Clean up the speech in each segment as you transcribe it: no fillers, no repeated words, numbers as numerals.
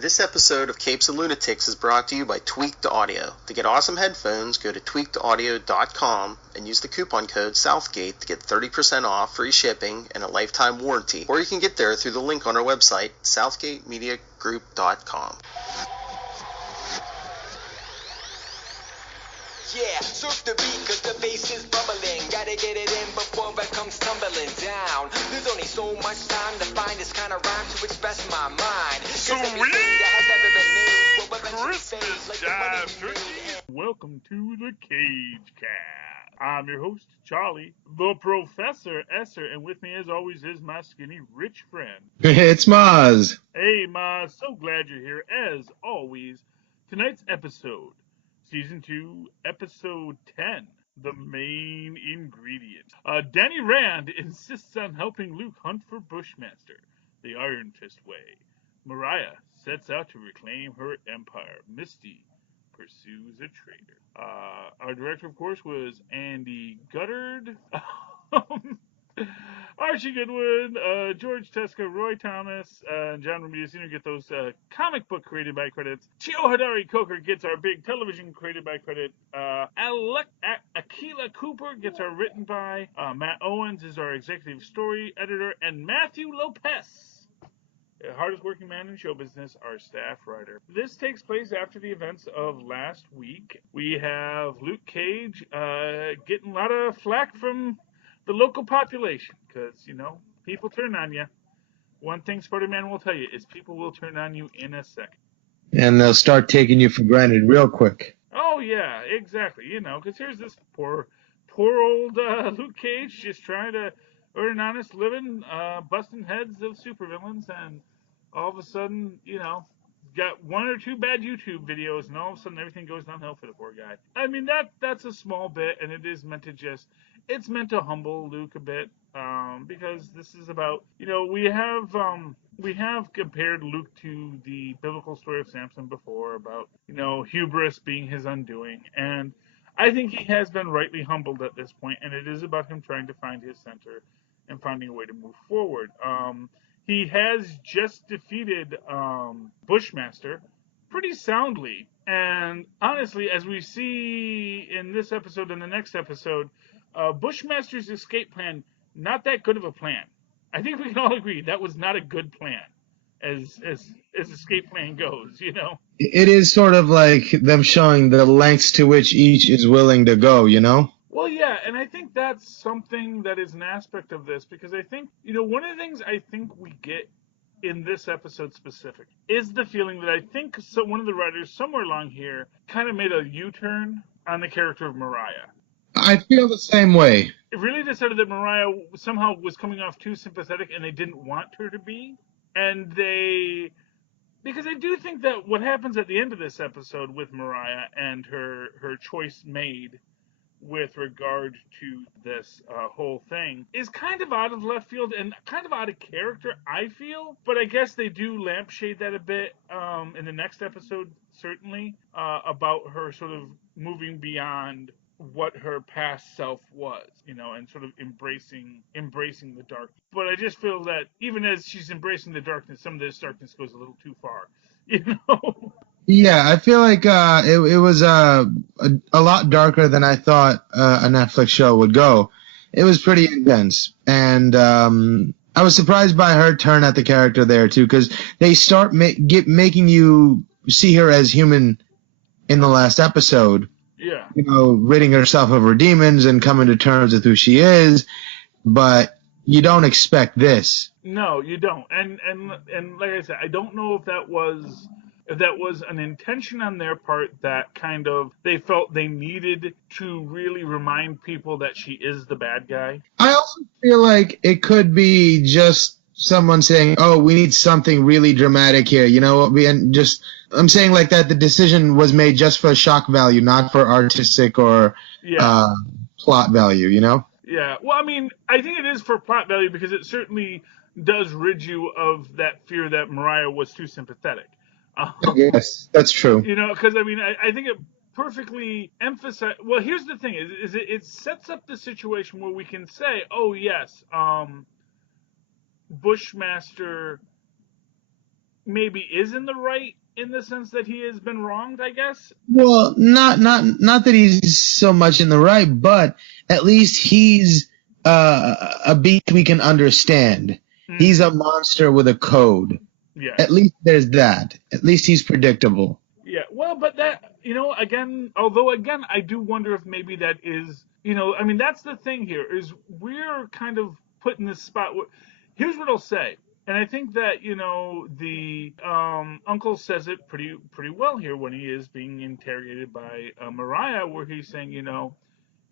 This episode of Capes and Lunatics is brought to you by Tweaked Audio. To get awesome headphones, go to tweakedaudio.com and use the coupon code Southgate to get 30% off, free shipping, and a lifetime warranty. Or you can get there through the link on our website, southgatemediagroup.com. Yeah, surf the beat cause the bass is bubbling. Gotta get it in before it comes tumbling down. There's only so much time to find this kind of rhyme to express my mind. Sweet Christmas Jive Turkey. Welcome to the CageCast. I'm your host, Charlie, the Professor Esser, and with me as always is my skinny rich friend. It's Mozz. Hey Mozz, so glad you're here as always. Tonight's episode, Season 2, Episode 10, The Main Ingredient. Danny Rand insists on helping Luke hunt for Bushmaster, the Iron Fist way. Mariah sets out to reclaim her empire. Misty pursues a traitor. Our director, of course, was Andy Guttard. Archie Goodwin, George Teska, Roy Thomas, and John Romita Sr. get those comic book created by credits. Chio Hadari Coker gets our big television created by credit. Akila Cooper gets our written by. Matt Owens is our executive story editor. And Matthew Lopez, the hardest working man in show business, our staff writer. This takes place after the events of last week. We have Luke Cage getting a lot of flack from the local population, because, you know, people turn on you. One thing Spider-Man will tell you is people will turn on you in a second. And they'll start taking you for granted real quick. Oh, yeah, exactly. You know, because here's this poor old Luke Cage just trying to earn an honest living, busting heads of supervillains, and all of a sudden, you know, got one or two bad YouTube videos, and all of a sudden everything goes downhill for the poor guy. I mean, that's a small bit, and it is meant to it's meant to humble Luke a bit, because this is about, you know, we have compared Luke to the biblical story of Samson before, about, you know, hubris being his undoing, and I think he has been rightly humbled at this point, and it is about him trying to find his center and finding a way to move forward. He has just defeated Bushmaster pretty soundly. And honestly, as we see in this episode and the next episode, Bushmaster's escape plan, not that good of a plan. I think we can all agree that was not a good plan as escape plan goes, you know? It is sort of like them showing the lengths to which each is willing to go, you know? Well, yeah, and I think that's something that is an aspect of this, because I think, you know, one of the things I think we get in this episode specific is the feeling that I think one of the writers somewhere along here kind of made a U-turn on the character of Mariah. I feel the same way. It really decided that Mariah somehow was coming off too sympathetic, and they didn't want her to be. Because I do think that what happens at the end of this episode with Mariah and her choice made with regard to this whole thing is kind of out of left field and kind of out of character, I feel. But I guess they do lampshade that a bit in the next episode, certainly, about her sort of moving beyond what her past self was, you know, and sort of embracing the dark. But I just feel that even as she's embracing the darkness, some of this darkness goes a little too far, you know? Yeah, I feel like it was a lot darker than I thought a Netflix show would go. It was pretty intense, and I was surprised by her turn at the character there too, because they start making you see her as human in the last episode. Yeah, you know, ridding herself of her demons and coming to terms with who she is, but you don't expect this. No, you don't, and like I said, I don't know if that was an intention on their part, that kind of they felt they needed to really remind people that she is the bad guy. I also feel like it could be just someone saying, oh, we need something really dramatic here, you know, I'm saying like that the decision was made just for shock value, not for artistic or plot value, you know? Yeah, well, I mean, I think it is for plot value, because it certainly does rid you of that fear that Mariah was too sympathetic. Yes, that's true. You know, because I mean, I think it perfectly emphasizes. Well, here's the thing: is it sets up the situation where we can say, oh yes, Bushmaster maybe is in the right in the sense that he has been wronged, I guess. Well, not that he's so much in the right, but at least he's a beast we can understand. He's a monster with a code. Yeah. At least there's that. At least he's predictable. Yeah. Well, but that, again, although again, I do wonder if maybe that is, I mean, that's the thing here is we're kind of put in this spot where, here's what I'll say. And I think that, the uncle says it pretty well here when he is being interrogated by Mariah, where he's saying,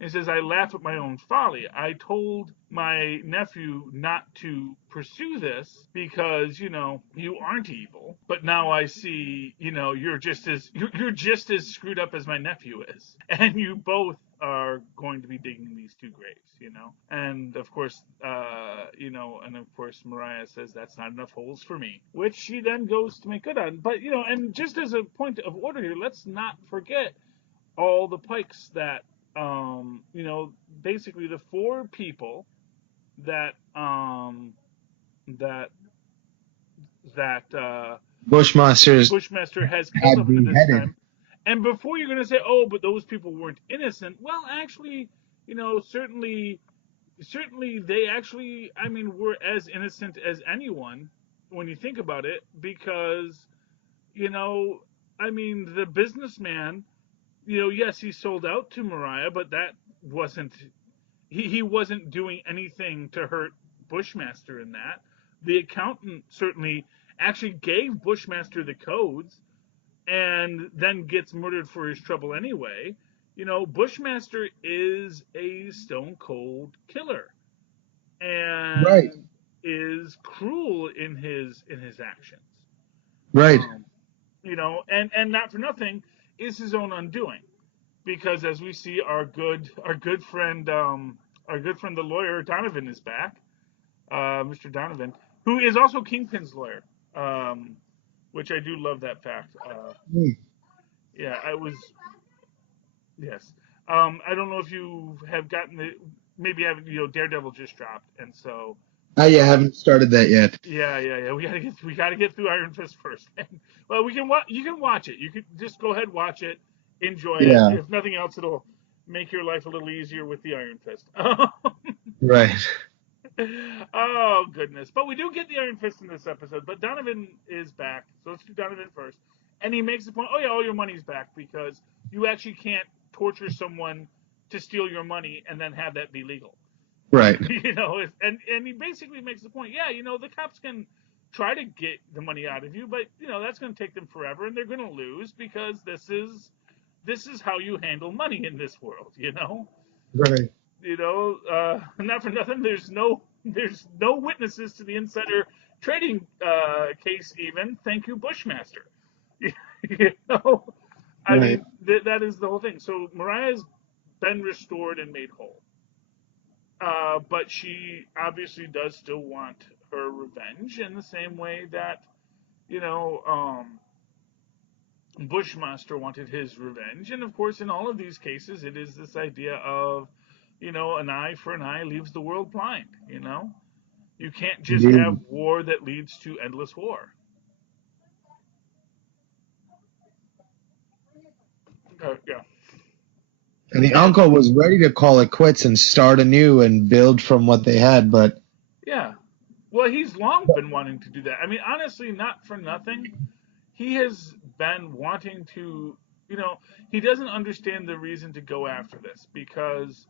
he says, I laugh at my own folly. I told my nephew not to pursue this because, you aren't evil. But now I see, you're just as screwed up as my nephew is. And you both are going to be digging these two graves, And of course, Mariah says that's not enough holes for me, which she then goes to make good on. But, and just as a point of order here, let's not forget all the pikes that basically the four people that Bushmaster has killed up to this time. And before you're going to say, oh, but those people weren't innocent. Well, actually, certainly they actually, I mean, were as innocent as anyone when you think about it, because, I mean, the businessman, yes, he sold out to Mariah, but that wasn't, he wasn't doing anything to hurt Bushmaster in that. The accountant certainly actually gave Bushmaster the codes and then gets murdered for his trouble anyway. Bushmaster is a stone cold killer and is cruel in his actions. Right. And not for nothing is his own undoing, because as we see, our good friend the lawyer Donovan is back, Mr. Donovan, who is also Kingpin's lawyer, which I do love that fact. Yeah, yes. I don't know if you have gotten maybe haven't, Daredevil just dropped, and so. I haven't started that yet. Yeah. We gotta get through Iron Fist first. Well, you can watch it. You can just go ahead, watch it, enjoy it. If nothing else, it'll make your life a little easier with the Iron Fist. Right. Oh goodness! But we do get the Iron Fist in this episode. But Donovan is back, so let's do Donovan first. And he makes the point, oh yeah, all your money's back, because you actually can't torture someone to steal your money and then have that be legal. Right. And he basically makes the point, yeah, the cops can try to get the money out of you, but that's going to take them forever, and they're going to lose, because this is how you handle money in this world, Right. Not for nothing, there's no witnesses to the insider trading case even. Thank you, Bushmaster. I mean, that is the whole thing. So Mariah's been restored and made whole. But she obviously does still want her revenge in the same way that, Bushmaster wanted his revenge. And of course, in all of these cases, it is this idea of, an eye for an eye leaves the world blind, You can't just have war that leads to endless war. Yeah. And the uncle was ready to call it quits and start anew and build from what they had, but... Yeah. Well, he's long been wanting to do that. I mean, honestly, not for nothing. He has been wanting to, he doesn't understand the reason to go after this, because,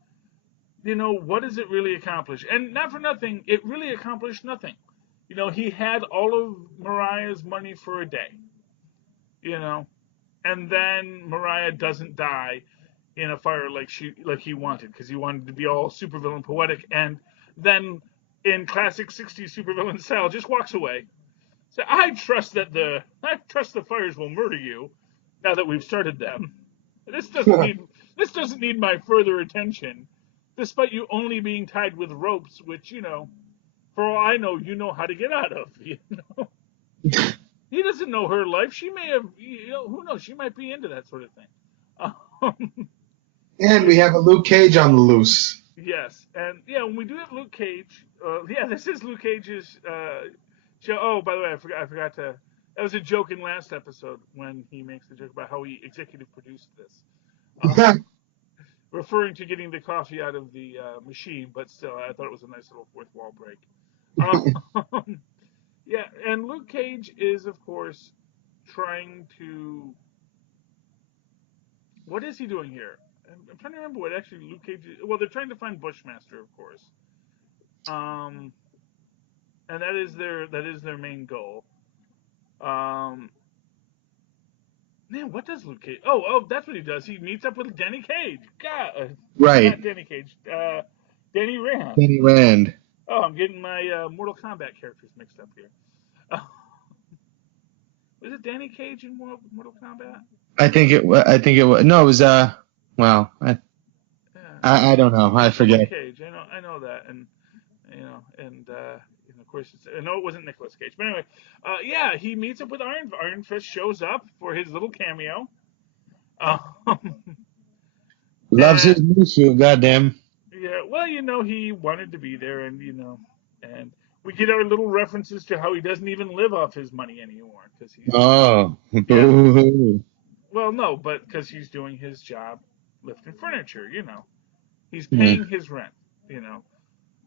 what does it really accomplish? And not for nothing, it really accomplished nothing. He had all of Mariah's money for a day, and then Mariah doesn't die in a fire like he wanted, because he wanted to be all supervillain poetic, and then in classic 60s supervillain style just walks away. So I trust the fires will murder you now that we've started them. This doesn't need my further attention, despite you only being tied with ropes, which, for all I know, you know how to get out of. He doesn't know her life. She may have, who knows? She might be into that sort of thing. And we have a Luke Cage on the loose. Yes, and when we do have Luke Cage, this is Luke Cage's show. Oh, by the way, I forgot to. That was a joke in last episode when he makes the joke about how he executive produced this, referring to getting the coffee out of the machine. But still, I thought it was a nice little fourth wall break. Yeah, and Luke Cage is, of course, trying to. What is he doing here? I'm trying to remember what actually Luke Cage is. Well, they're trying to find Bushmaster, of course. And that is their main goal. Man, what does Luke Cage? Oh, that's what he does. He meets up with Danny Cage. God, Right. not Danny Cage. Danny Rand. Danny Rand. Oh, I'm getting my Mortal Kombat characters mixed up here. Was it Danny Cage in Mortal Kombat? I think it was. No, it was. Well, I don't know. I forget. Cage. I know that, and of course, I know it wasn't Nicolas Cage. But anyway, yeah, he meets up with Iron. Iron Fist shows up for his little cameo. Loves his new suit, goddamn. Yeah, well, he wanted to be there, and and we get our little references to how he doesn't even live off his money anymore because he's. Oh, boo-hoo. Well, no, but because he's doing his job, lifting furniture. He's paying his rent.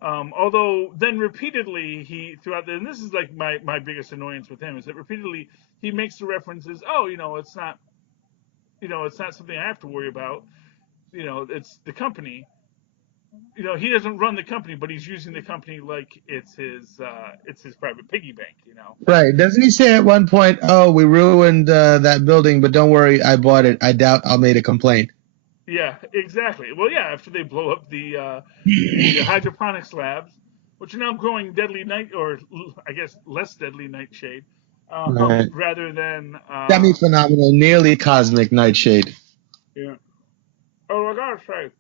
Although then repeatedly he throughout and this is like my biggest annoyance with him is that repeatedly he makes the references. Oh, it's not. It's not something I have to worry about. It's the company. He doesn't run the company, but he's using the company like it's his private piggy bank. Right? Doesn't he say at one point, "Oh, we ruined that building, but don't worry, I bought it. I doubt I'll make a complaint." Yeah, exactly. Well, yeah, after they blow up the hydroponics labs, which are now growing deadly or I guess less deadly nightshade, right. rather than semi-phenomenal, nearly cosmic nightshade. Yeah. Oh, I gotta say,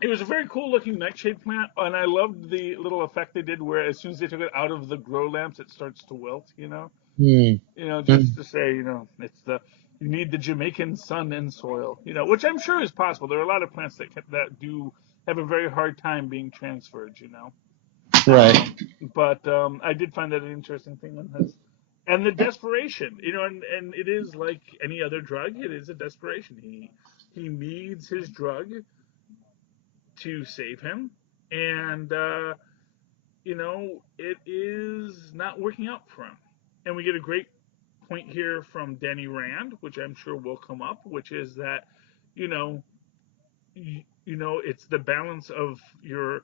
it was a very cool looking nightshade plant, and I loved the little effect they did where as soon as they took it out of the grow lamps, it starts to wilt. Just to say, it's you need the Jamaican sun and soil, which I'm sure is possible. There are a lot of plants that do have a very hard time being transferred, Right. But I did find that an interesting thing. And the desperation, and it is like any other drug. It is a desperation. He needs his drug to save him, and it is not working out for him. And we get a great point here from Danny Rand, which I'm sure will come up, which is that it's the balance of your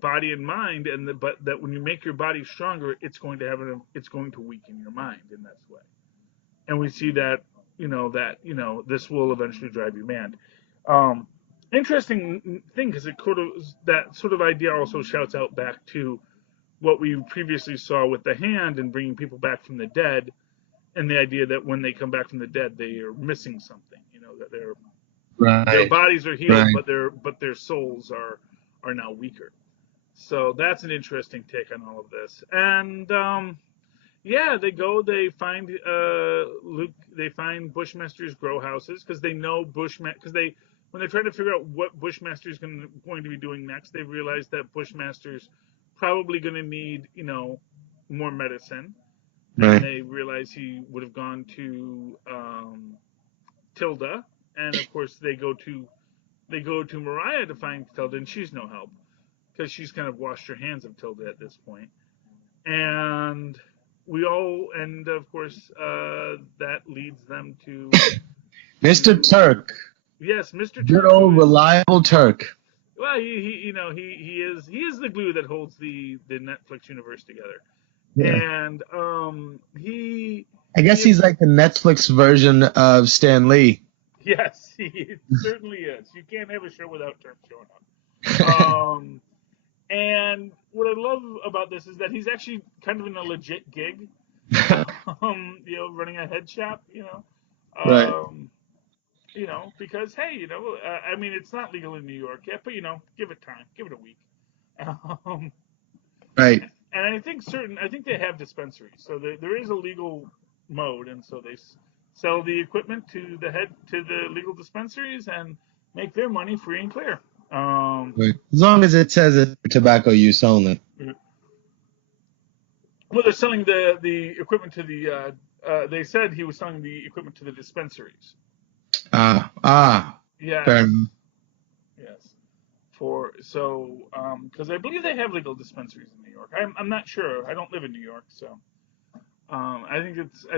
body and mind, but that when you make your body stronger, it's going to weaken your mind in that way. And we see that this will eventually drive you mad. Interesting thing, because that sort of idea also shouts out back to what we previously saw with the hand and bringing people back from the dead, and the idea that when they come back from the dead, they are missing something. That their bodies are healed, but their souls are now weaker. So that's an interesting take on all of this. And yeah, they find Luke. They find Bushmaster's grow houses because they know when they're trying to figure out what Bushmaster's going to be doing next, they realize that Bushmaster's probably going to need more medicine. Right. And they realize he would have gone to Tilda, and of course they go to Mariah to find Tilda, and she's no help because she's kind of washed her hands of Tilda at this point. And of course that leads them to Mr. Turk. Yes, Mr. Turk. Good old reliable Turk. Well, he is the glue that holds the Netflix universe together. Yeah. And I guess he's like the Netflix version of Stan Lee. Yes, he certainly is. You can't have a show without Turk showing up. And what I love about this is that he's actually kind of in a legit gig. Running a head shop. Right. Because hey, I mean, it's not legal in New York yet, but give it time, give it a week. Right. And I think they have dispensaries, so there is a legal mode, and so they sell the equipment to the legal dispensaries and make their money free and clear. Right. As long as it says it's tobacco use only. Well, they're selling the equipment to the. They said he was selling the equipment to the dispensaries. Yes. Fair enough. Yes. Because I believe they have legal dispensaries in New York. I'm not sure. I don't live in New York, so I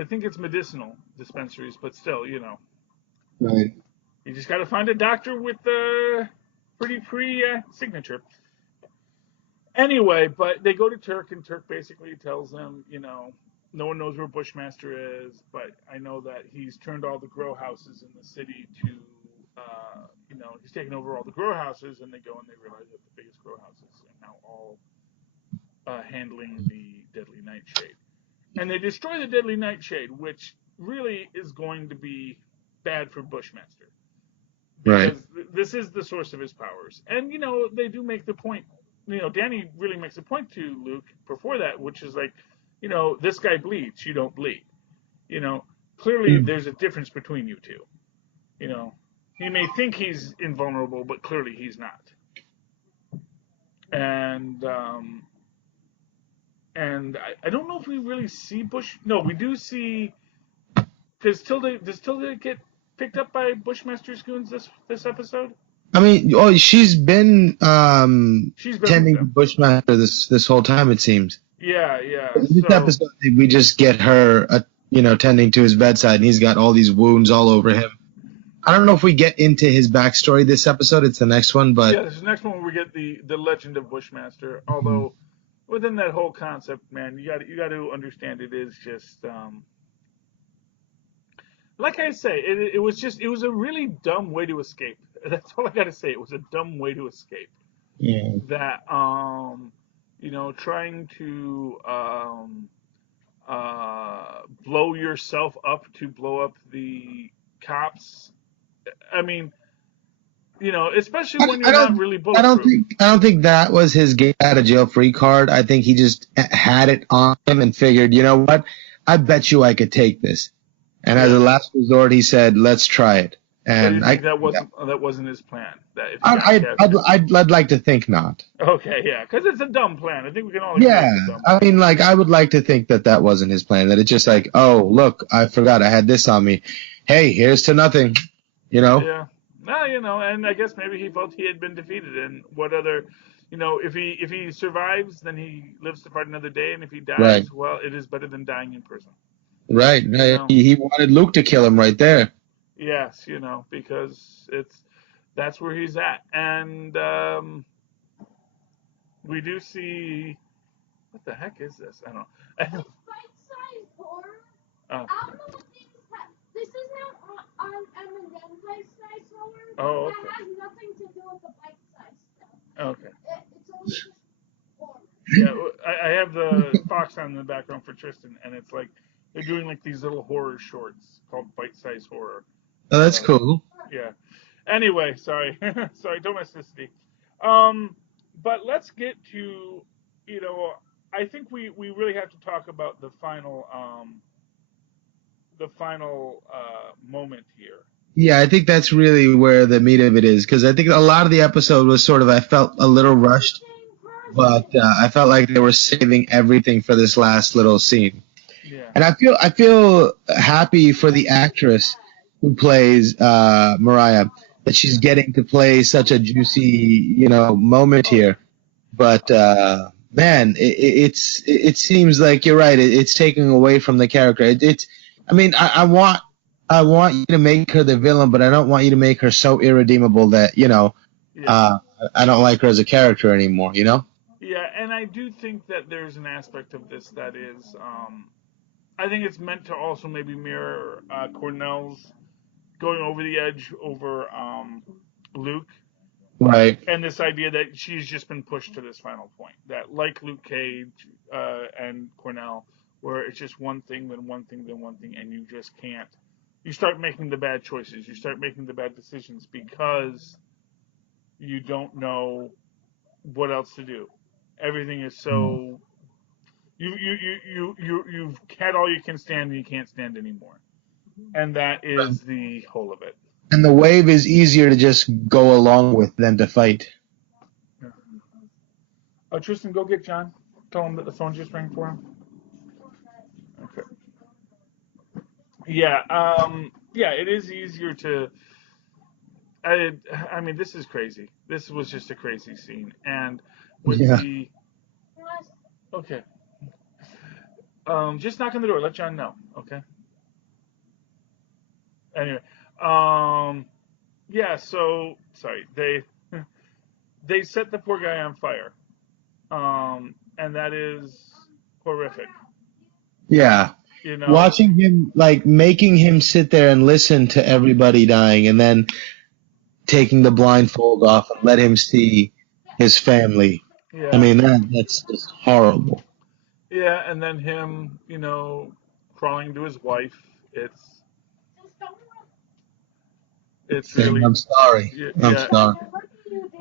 think it's medicinal dispensaries, but still, Right. you just got to find a doctor with a pretty free signature. Anyway, but they go to Turk, and Turk basically tells them, no one knows where Bushmaster is, but I know that he's turned all the grow houses in the city to, he's taken over all the grow houses, and they go and they realize that the biggest grow houses are now all handling the Deadly Nightshade. And they destroy the Deadly Nightshade, which really is going to be bad for Bushmaster. Because this is the source of his powers. And, they do make the point, Danny really makes a point to Luke before that, which is like, this guy bleeds, you don't bleed. Clearly there's a difference between you two. He may think he's invulnerable, but clearly he's not. And I don't know if we really see Bush. No, we do see. Does Tilda get picked up by Bushmaster's goons this episode? I mean, she's been tending to Bushmaster this whole time, it seems. Yeah. This episode, we just get her, tending to his bedside, and he's got all these wounds all over him. I don't know if we get into his backstory this episode. It's the next one, but yeah, this is the next one where we get the legend of Bushmaster. Although within that whole concept, man, you got to understand it is just like I say, it was a really dumb way to escape. That's all I got to say. It was a dumb way to escape. Yeah. That trying to blow yourself up to blow up the cops. I mean, especially when you're not really bulletproof. I don't think that was his get out of jail free card. I think he just had it on him and figured, you know what? I bet you I could take this. And as a last resort, he said, "Let's try it." And that wasn't his plan. I'd like to think not. Okay, yeah, because it's a dumb plan. I think we can all agree. Yeah, it's a dumb plan. I mean, I would like to think that wasn't his plan. That it's just like, oh, look, I forgot I had this on me. Hey, here's to nothing. Yeah. No, and I guess maybe he felt he had been defeated. And what other, if he survives, then he lives to fight another day. And if he dies, well, it is better than dying in prison. Right. He wanted Luke to kill him right there. Yes, because that's where he's at. And we do see, what the heck is this? I don't know. It's bite-sized horror. I don't know if this is not on M&M bite-sized horror. Oh, okay. That has nothing to do with the bite-sized stuff. Okay. It's only just horror. Yeah, I have the Fox on in the background for Tristan, and it's like they're doing like these little horror shorts called bite-sized horror. Oh, that's cool. Yeah. Anyway, sorry, domesticity. But let's get to, I think we really have to talk about the final moment here. Yeah, I think that's really where the meat of it is, because I think a lot of the episode was sort of, I felt a little rushed, but I felt like they were saving everything for this last little scene. Yeah. And I feel happy for the actress who plays Mariah, that she's getting to play such a juicy, moment here. But man, it seems like you're right. It's taking away from the character. I want you to make her the villain, but I don't want you to make her so irredeemable that I don't like her as a character anymore. Yeah, and I do think that there's an aspect of this that is, I think it's meant to also maybe mirror Cornell's going over the edge over Luke. Right. And this idea that she's just been pushed to this final point. That like Luke Cage and Cornell, where it's just one thing, then one thing, then one thing, and you just can't. You start making the bad choices. You start making the bad decisions because you don't know what else to do. Everything is so... You've had all you can stand and you can't stand anymore. And that is the whole of it. And the wave is easier to just go along with than to fight. Oh, Tristan, go get John. Tell him that the phone just rang for him. Yeah, it is easier to. I mean, this is crazy. This was just a crazy scene, and with Yeah. the okay, just knock on the door. Let John know. Okay. Anyway, um, yeah. So sorry, they set the poor guy on fire, and that is horrific. Yeah. You know, Watching him, like, making him sit there and listen to everybody dying and then taking the blindfold off and let him see his family. I yeah, mean, that's just horrible. yeah, and then him, crawling to his wife. It's Saying, really, I'm sorry. I'm yeah. sorry.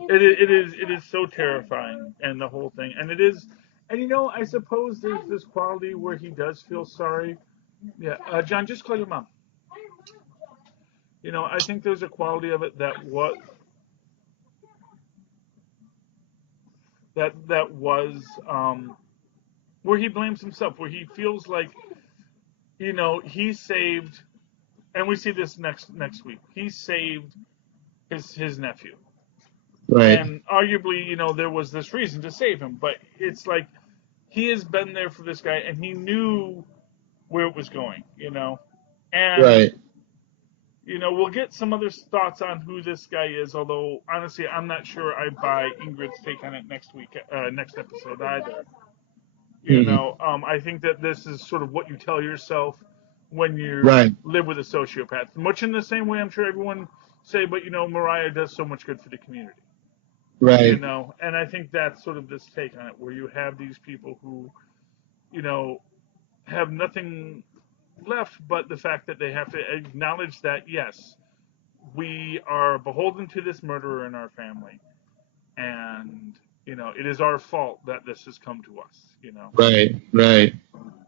It is so terrifying, and the whole thing, and it is, and I suppose there's this quality where he does feel sorry. Yeah, John, just call your mom. I think there's a quality of it that was where he blames himself, where he feels like he saved, and we see this next week. He saved his nephew, Right. and arguably, there was this reason to save him, but it's like he has been there for this guy, and he knew where it was going, and Right. we'll get some other thoughts on who this guy is. Although honestly, I'm not sure I buy Ingrid's take on it next week, next episode either. Mhm. I think that this is sort of what you tell yourself when you Right. live with a sociopath. Much in the same way, I'm sure everyone say, but Mariah does so much good for the community. Right. And I think that's sort of this take on it, where you have these people who, you know, have nothing left but the fact that they have to acknowledge that yes, we are beholden to this murderer in our family, and it is our fault that this has come to us. Right. Right.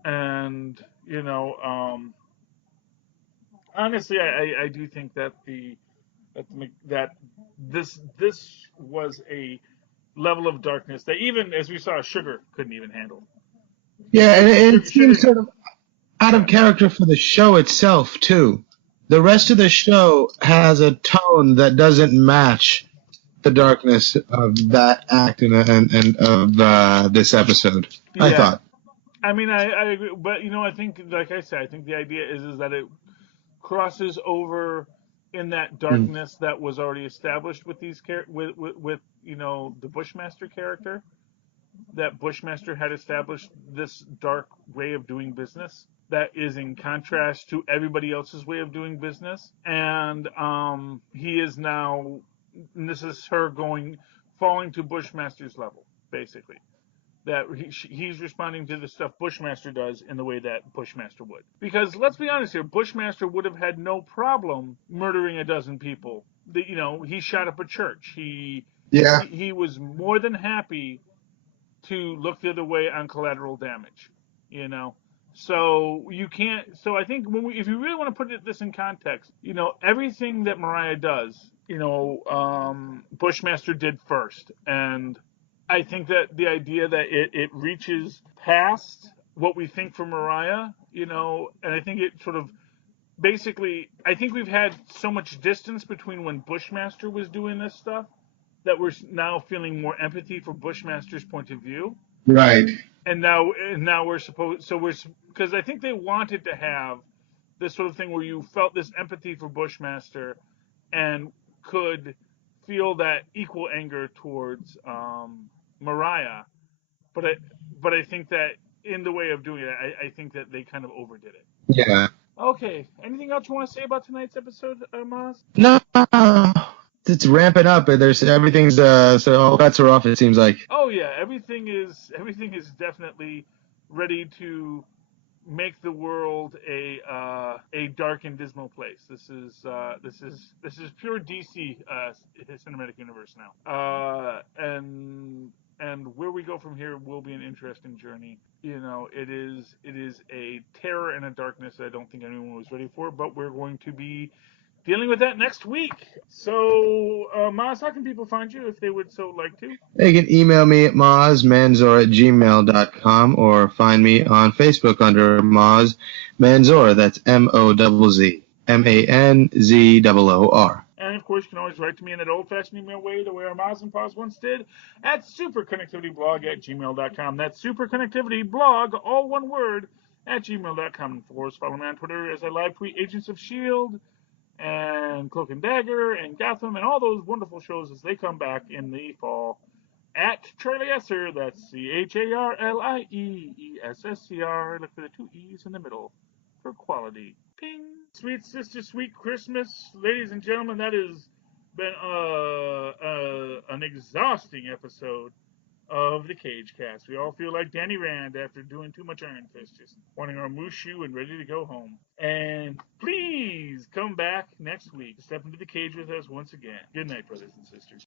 And honestly, I do think that that this was a level of darkness that even as we saw, Sugar couldn't even handle. Yeah, and it Sugar, seems sort of out of yeah, character for the show itself too. The rest of the show has a tone that doesn't match the darkness of that act and of this episode. I yeah. thought. I mean, I agree, but I think, like I said, I think the idea is that it crosses over in that Mm. darkness that was already established with these with the Bushmaster character. That Bushmaster had established this dark way of doing business that is in contrast to everybody else's way of doing business, and he is now. And this is her falling to Bushmaster's level, basically. That he's responding to the stuff Bushmaster does in the way that Bushmaster would. Because let's be honest here, Bushmaster would have had no problem murdering a dozen people. He shot up a church. Yeah. He was more than happy to look the other way on collateral damage. You know, so you can't. So I think if you really want to put this in context, everything that Mariah does, Bushmaster did first, and I think that the idea that it reaches past what we think for Mariah, and I think it sort of basically, I think we've had so much distance between when Bushmaster was doing this stuff that we're now feeling more empathy for Bushmaster's point of view, Right. and now we're supposed so we're because I think they wanted to have this sort of thing where you felt this empathy for Bushmaster and could feel that equal anger towards Mariah, but I think that in the way of doing it, I think that they kind of overdid it. Yeah. Okay, anything else you want to say about tonight's episode, Mozz? No. It's ramping up. There's everything's so all bets are off. It seems like. Oh yeah, everything is definitely ready to make the world a dark and dismal place. This is pure DC cinematic universe now. And where we go from here will be an interesting journey. It is a terror and a darkness that I don't think anyone was ready for, but we're going to be dealing with that next week. So, Mozz, how can people find you if they would so like to? They can email me at mozzmanzor@gmail.com or find me on Facebook under Mozz Manzor. That's Mozzmanzor. And of course, you can always write to me in that old-fashioned email way, the way our Mozz and Paz once did, at superconnectivityblog@gmail.com. That's superconnectivityblog, all one word, at gmail.com. And of course, follow me on Twitter as I live tweet Agents of S.H.I.E.L.D. and Cloak and Dagger and Gotham and all those wonderful shows as they come back in the fall. At Charlie Esser, that's CharlieEssser. Look for the two E's in the middle for quality. Ping. Sweet sister, sweet Christmas. Ladies and gentlemen, that has been an exhausting episode of the CageCast. We all feel like Danny Rand after doing too much Iron Fist, just wanting our moose shoe and ready to go home. And please come back next week. Step into the cage with us once again. Good night, brothers and sisters.